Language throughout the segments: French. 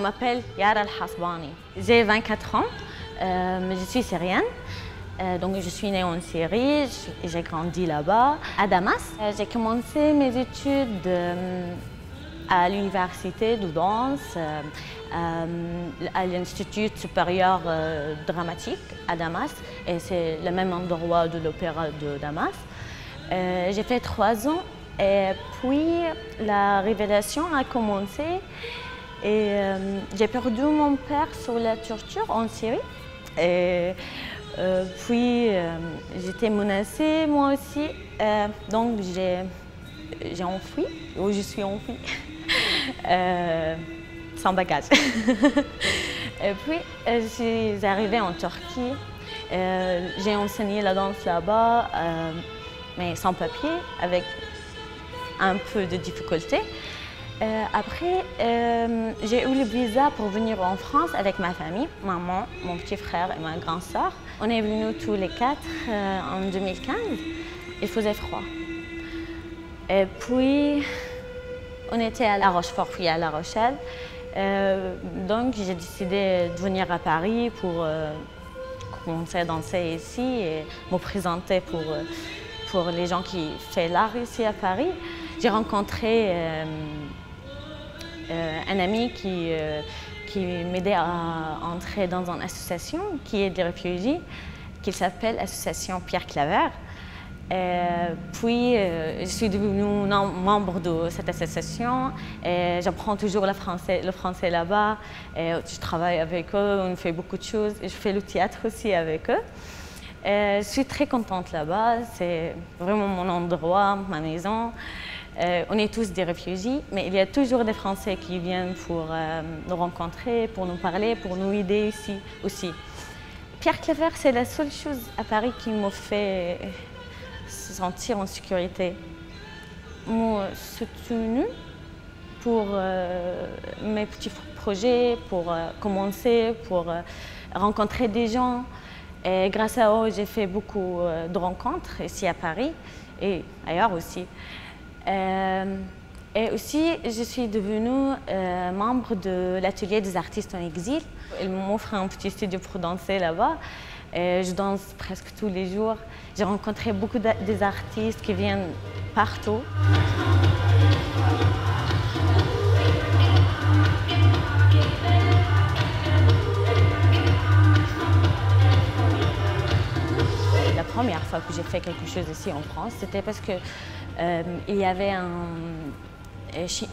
m'appelle Yara Al-Hasbani. J'ai 24 ans, je suis syrienne. Donc je suis née en Syrie et j'ai grandi là-bas, à Damas. J'ai commencé mes études à l'université de danse, à l'Institut supérieur dramatique à Damas. Et c'est le même endroit de l'opéra de Damas. J'ai fait 3 ans et puis la révélation a commencé. Et j'ai perdu mon père sur la torture en Syrie. Et puis j'étais menacée moi aussi. Donc j'ai enfui, ou je suis enfuie, sans bagage. Et puis je suis arrivée en Turquie. J'ai enseigné la danse là-bas, mais sans papier, avec un peu de difficulté. Après, j'ai eu le visa pour venir en France avec ma famille, maman, mon petit frère et ma grande sœur. On est venus tous les 4 en 2015. Il faisait froid. Et puis, on était à La Rochefort, puis à La Rochelle. Donc, j'ai décidé de venir à Paris pour commencer à danser ici et me présenter pour les gens qui font l'art ici à Paris. J'ai rencontré un ami qui m'aidait à entrer dans une association qui est des réfugiés, qui s'appelle Association Pierre Claver. Puis, je suis devenue membre de cette association. J'apprends toujours le français là-bas. Je travaille avec eux, on fait beaucoup de choses. Je fais le théâtre aussi avec eux. Je suis très contente là-bas. C'est vraiment mon endroit, ma maison. On est tous des réfugiés, mais il y a toujours des Français qui viennent pour nous rencontrer, pour nous parler, pour nous aider ici aussi. Pierre Claver, c'est la seule chose à Paris qui me fait se sentir en sécurité. Moi, soutenu pour mes petits projets, pour commencer, pour rencontrer des gens. Et grâce à eux, j'ai fait beaucoup de rencontres ici à Paris et ailleurs aussi. Et aussi, je suis devenue membre de l'atelier des artistes en exil. Ils m'offrent un petit studio pour danser là-bas. Je danse presque tous les jours. J'ai rencontré beaucoup des artistes qui viennent partout. La première fois que j'ai fait quelque chose ici en France, c'était parce que il y avait une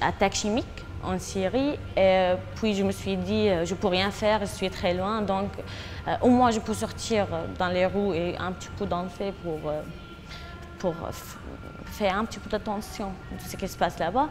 attaque chimique en Syrie. Et puis je me suis dit, je ne peux rien faire, je suis très loin, donc au moins je peux sortir dans les rues et un petit peu danser pour faire un petit peu d'attention de ce qui se passe là-bas.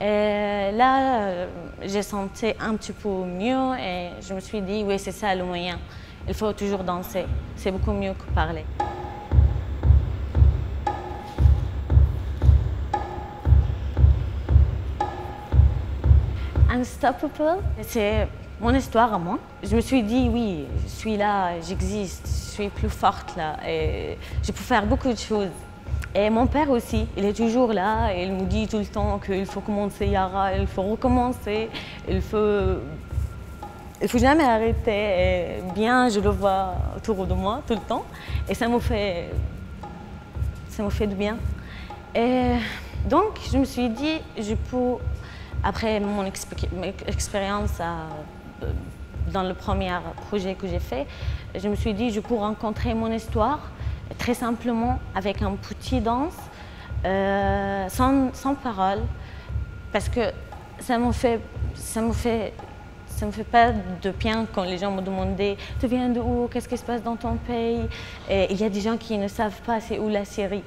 Et là, j'ai senti un petit peu mieux et je me suis dit, oui, c'est ça le moyen. Il faut toujours danser, c'est beaucoup mieux que parler. Unstoppable, c'est mon histoire à moi. Je me suis dit, oui, je suis là, j'existe, je suis plus forte là et je peux faire beaucoup de choses. Et mon père aussi, il est toujours là et il me dit tout le temps qu'il faut commencer Yara, il faut recommencer, il faut jamais arrêter. Et bien, je le vois autour de moi tout le temps et ça me fait du bien. Et donc, je me suis dit, je peux. Après mon expérience dans le premier projet que j'ai fait, je me suis dit je peux rencontrer mon histoire très simplement avec un petit danse, sans parole, parce que ça me fait pas de bien quand les gens me demandaient « Tu viens de où? Qu'est-ce qui se passe dans ton pays ?» Et il y a des gens qui ne savent pas c'est où la Syrie.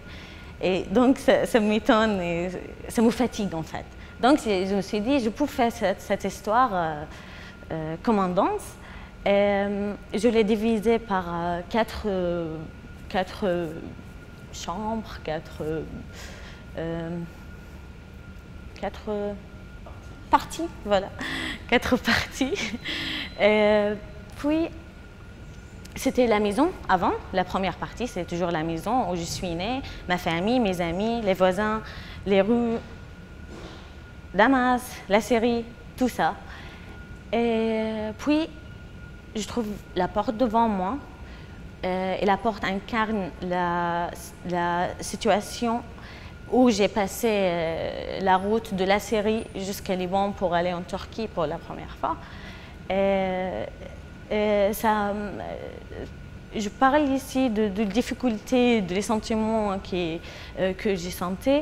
Et donc ça m'étonne et ça me fatigue en fait. Donc je me suis dit, je peux faire cette histoire comme une danse. Et je l'ai divisée par 4 chambres, 4 parties, voilà, 4 parties. Et puis, c'était la maison avant, la première partie, c'est toujours la maison où je suis née, ma famille, mes amis, les voisins, les rues, Damas, la Syrie, tout ça. Et puis, je trouve la porte devant moi. Et la porte incarne la situation où j'ai passé la route de la Syrie jusqu'à Liban pour aller en Turquie pour la première fois. Je parle ici de difficultés, des sentiments que j'ai sentis,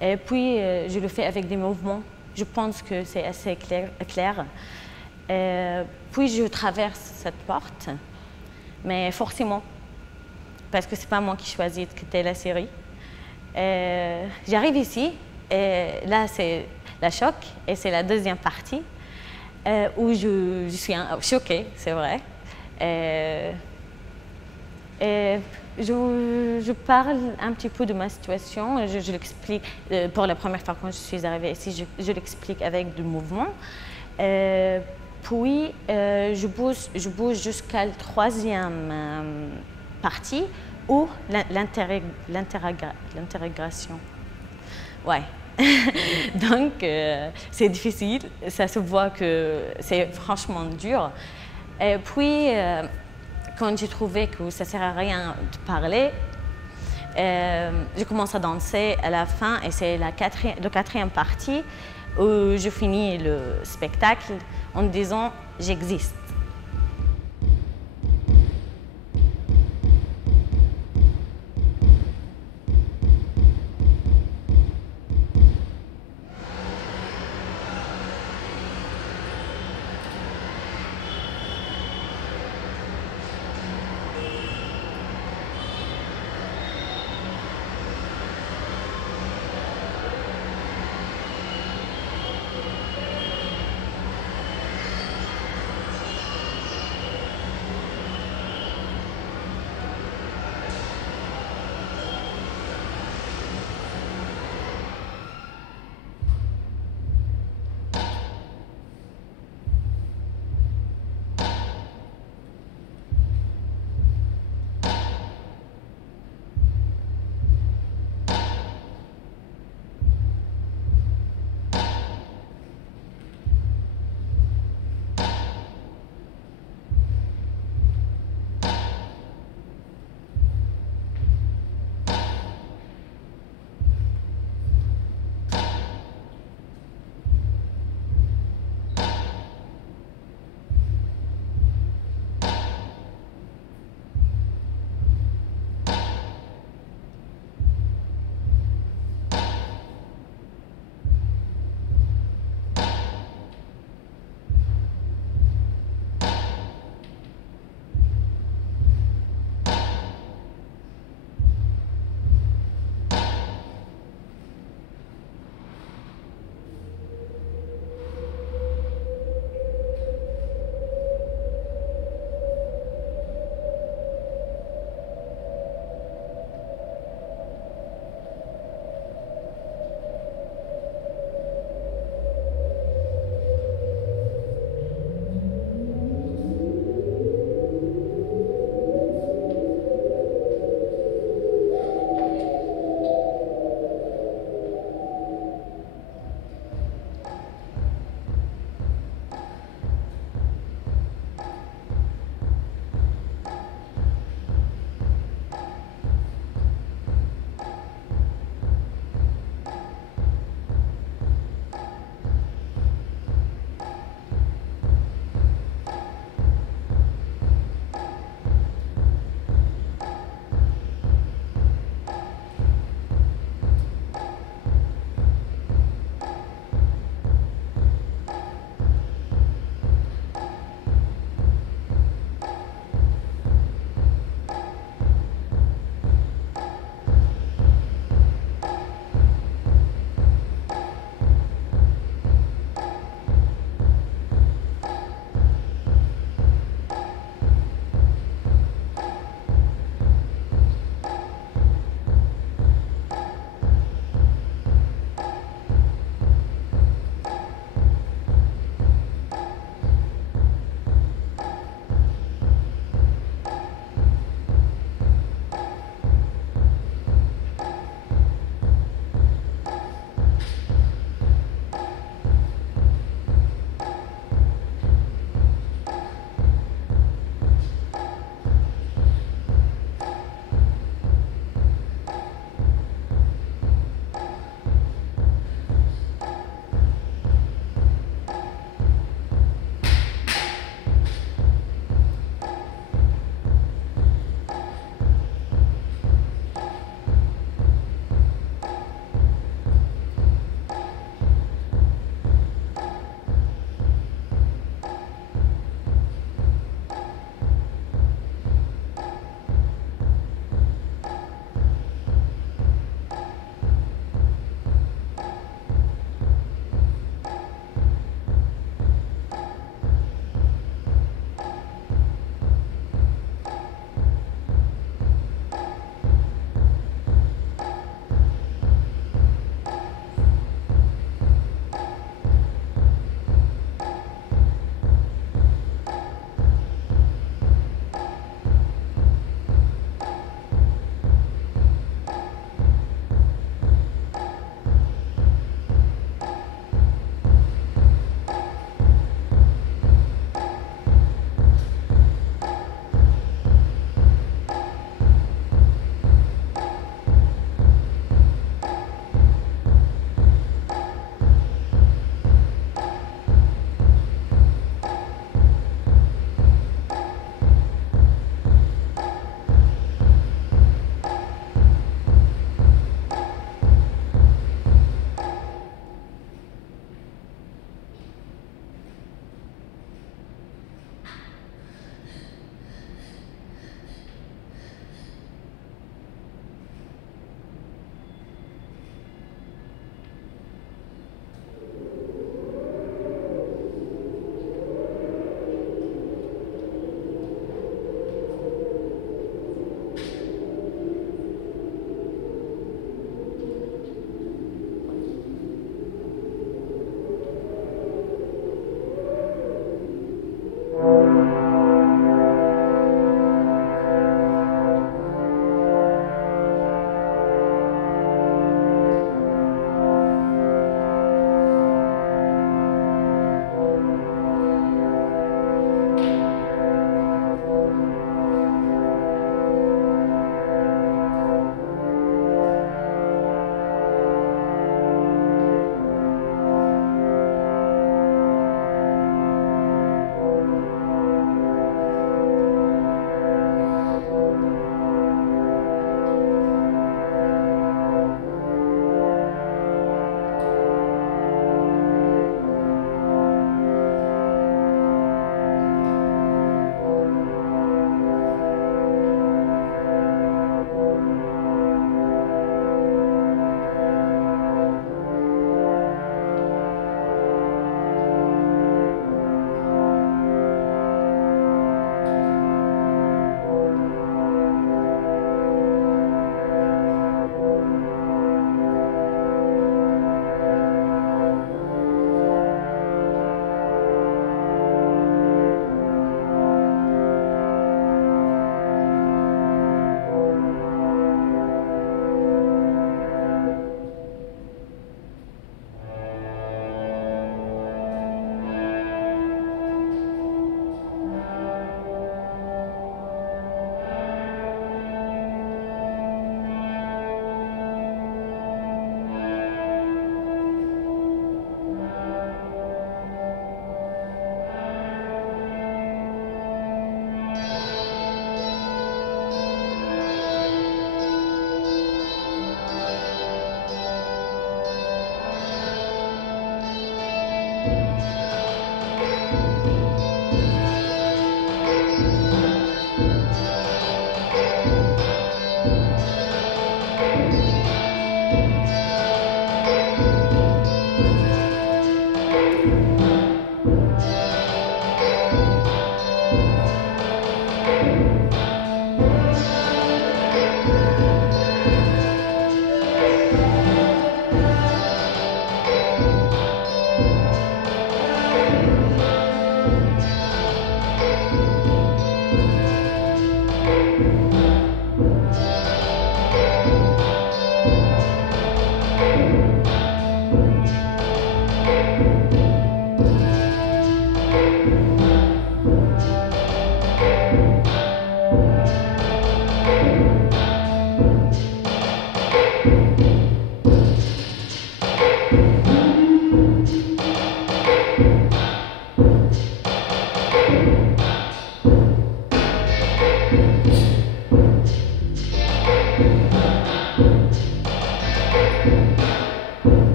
et puis je le fais avec des mouvements. Je pense que c'est assez clair. Puis je traverse cette porte, mais forcément, parce que c'est pas moi qui choisis de quitter la Syrie. J'arrive ici, et là c'est la choc, et c'est la deuxième partie où je suis choquée, c'est vrai. Je parle un petit peu de ma situation, je l'explique pour la première fois quand je suis arrivée ici, je l'explique avec du mouvement. Puis je bouge jusqu'à la troisième partie ou l'intégration. Ouais. Donc c'est difficile, ça se voit que c'est franchement dur. Et puis quand j'ai trouvé que ça ne sert à rien de parler, je commence à danser à la fin et c'est la quatrième partie où je finis le spectacle en disant « j'existe ».